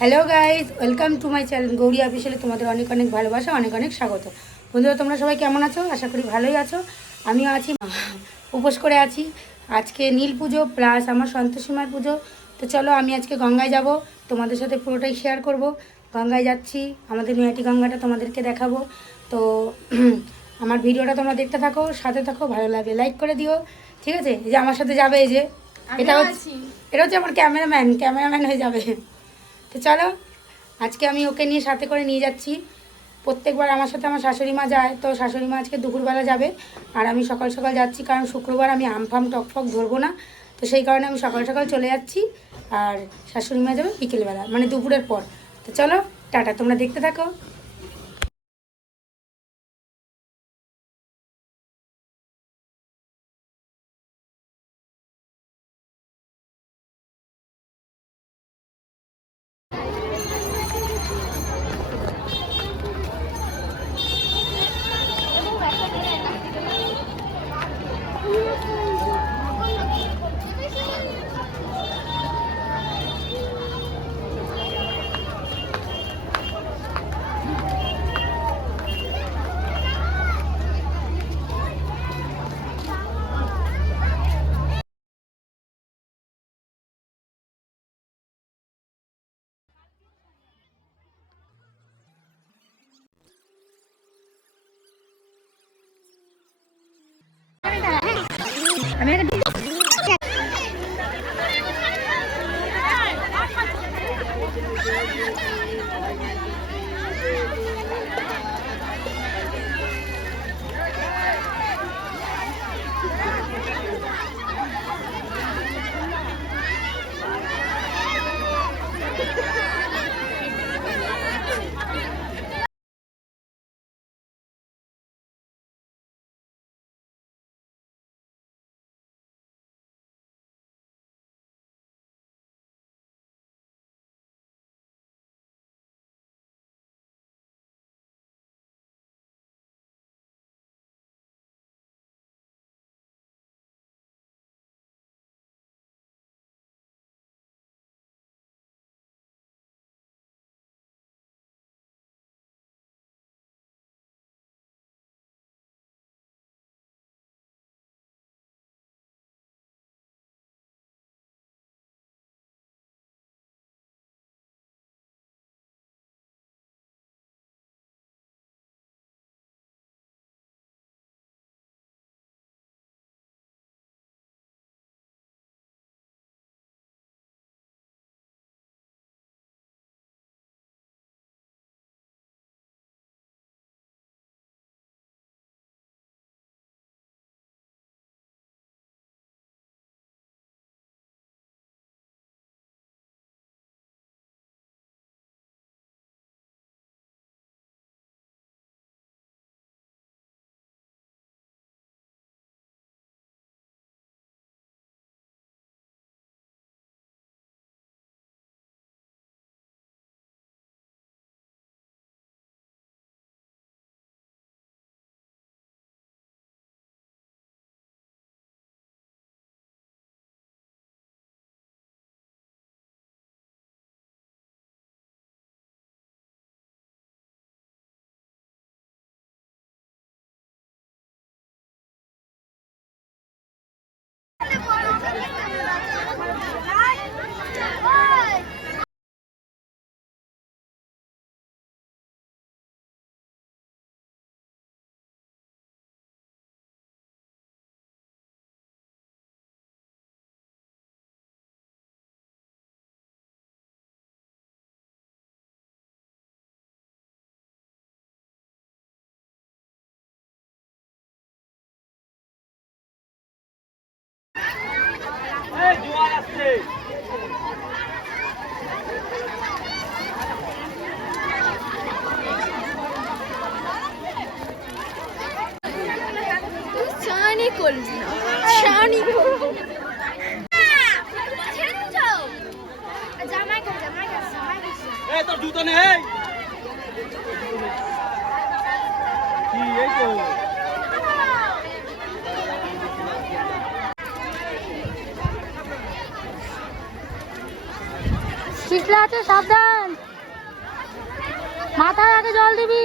Hello guys welcome to my channel Gauri অফিসিয়ালে তোমাদের অনেক অনেক ভালোবাসা অনেক অনেক স্বাগত। বন্ধুরা তোমরা সবাই কেমন আছো? আশা করি ভালোই আছো। আমিও আছি উপোস করে আছি। আজকে নীল পুজো প্লাস আমার সন্তোষীমার পুজো। তো চলো আমি আজকে গঙ্গায় যাব। তোমাদের সাথে পুরোটাই শেয়ার করব। গঙ্গায় যাচ্ছি আমাদের মেয়াটি গঙ্গাটা তোমাদেরকে দেখাবো। তো আমার ভিডিওটা তোমরা দেখতে থাকো সাথে থাকো ভালো লাগে লাইক করে দিও। ঠিক আছে? এই যে আমার সাথে যাবে এই যে। এটা হচ্ছে এটা হচ্ছে আমার ক্যামেরাম্যান ক্যামেরাম্যান হয়ে যাবে। তো চলো, আজকে আমি ওকে নিয়ে সাথে করে নিয়ে যাচ্ছি। প্রত্যেকবার আমার সাথে আমার শাশুড়ি মা যায়, তো শাশুড়ি মা আজকে দুপুরবেলা যাবে। আর আমি সকাল সকাল যাচ্ছি, কারণ শুক্রবার আমি আমফাম টক ফক ধরবো না। তো সেই কারণে আমি সকাল সকাল চলে যাচ্ছি, আর শাশুড়ি মা যাবে বিকেলবেলা মানে দুপুরের পর। তো চলো, টাটা, তোমরা দেখতে থাকো। করবি না ঠিক আছে সাবধান। মাথায় আগে জল দিবি।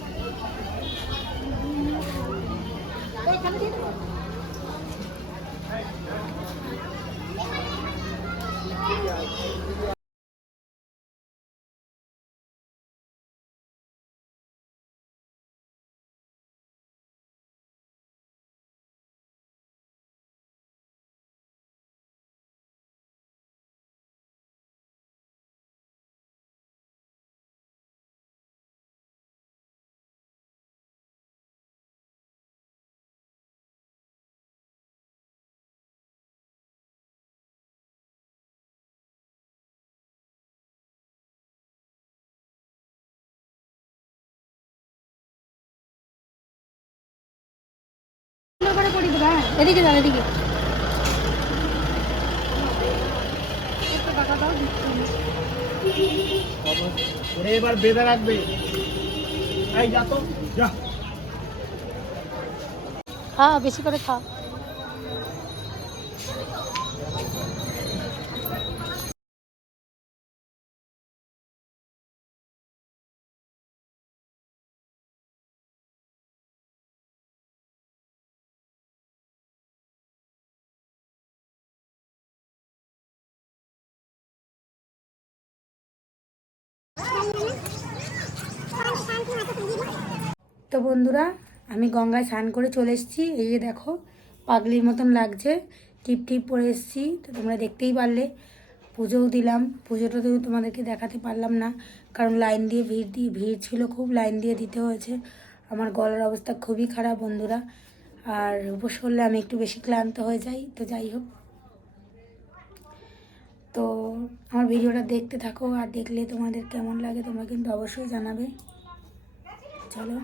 এদিকে যান এদিকে। ওরে এবার বেঁধে রাখবে। এই যা তো যা। খা বেশি করে খা। তো বন্ধুরা, আমি গঙ্গায় স্নান করে চলে এসেছি। এই যে দেখো, পাগলির মতন লাগছে। টিপ টিপ পরে এসেছি। তো তোমরা দেখতেই পারলে। পুজোও দিলাম। পুজোটা তো তোমাদেরকে দেখাতে পারলাম না। কারণ লাইন দিয়ে ভিড় দিয়ে ভিড় ছিল খুব, লাইন দিয়ে দিতে হয়েছে। আমার গলার অবস্থা খুবই খারাপ বন্ধুরা। আর উপোস করলে আমি একটু বেশি ক্লান্ত হয়ে যাই। তো যাই হোক। তো আমার ভিডিওটা দেখতে থাকো। আর দেখলে তোমাদের কেমন লাগে তোমরা কিন্তু অবশ্যই জানাবে। চলো।